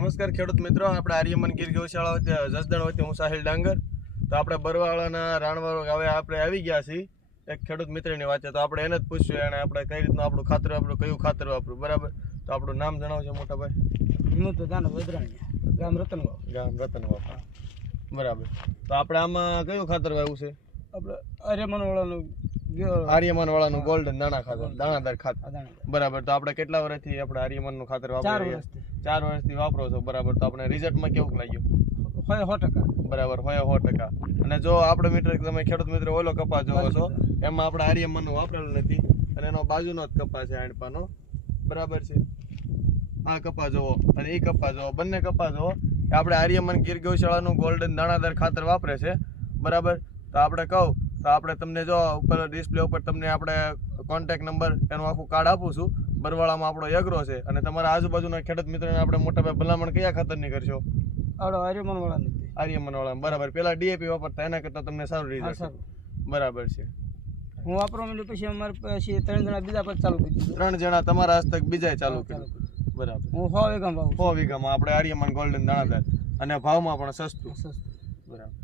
નમસ્કાર ખેડૂત મિત્રો, આપણે આર્યમન ગીર ગૌશાળા વચ્ચે જસદણ વચ્ચે હું સાહિલ ડાંગર. તો આપણે બરવાળાના રાણવા હવે આપણે આવી ગયા છીએ એક ખેડૂત મિત્રની વાંચે. તો આપણે એને જ પૂછ્યું એને આપણે કઈ રીતનું આપણું ખાતર વાપરું, કયું ખાતર વાપરું, બરાબર. તો આપણું નામ જણાવજો મોટા ભાઈ. હિંમત દાનવ વડરાણીયા, ગામ રતનવાવ. ગામ રતનવાવ, બરાબર. તો આપણે આમાં કયું ખાતર વાવ્યું છે? આપણે આર્યમનવાળાનું આર્યમનવાળાનું ગોલ્ડન દાણા ખાતર, દાણાદાર ખાતર, બરાબર. તો આપણે કેટલા વર્ષથી આપણે આર્યમનનું ખાતર વાપરી રહ્યા છીએ? 4 વર્ષથી વાપરો છો, બરાબર. તો આપણે રિઝલ્ટમાં કેવું લાગ્યું? 100%, બરાબર, 100%. અને જો આપણે મિત્ર તમે ખેડૂત મિત્ર ઓલો કપાસ જોવો છો, એમાં આપણે આર્યમનનું વાપરેલું નથી અને એનો બાજુનો જ કપાસ છે આણપાનો, બરાબર છે. આ કપાસ જોવો અને એ કપાસ જોવો, બંને કપાસ જોવો આપણે આર્યમન ગીર ગૌશાળાનું ગોલ્ડન દાણાદાર ખાતર વાપરે છે, બરાબર. તો આપણે કહું તો આપણે તમને જો ઉપર ડિસ્પ્લે ઉપર તમને આપણે કોન્ટેક્ટ નંબર એનું આખું કાર્ડ આપું છું. બરવાળામાં આપણો એગ્રો છે અને તમારા આજુબાજુના ખેડૂત મિત્રોને આપણે મોટા ભાઈ ભલામણ કયા ખાતરની કરશો? આર્યમનવાળા, બરાબર. પેલા ડીએપી વાપરતા એના કરતાં તમને સારું રિઝલ્ટ, બરાબર છે. હું વાપરવા મળ્યું પછી અમારે પછી 3 જણા બીજા પર ચાલુ કરી દીધું. 3 જણા તમારા હસ્તક બીજાએ ચાલુ કર્યું, બરાબર. હું 100 વીઘામાં વાવું. 100 વીઘામાં આપણે આર્યમન ગોલ્ડન દાણાદાર અને ભાવમાં પણ સસ્તું, બરાબર.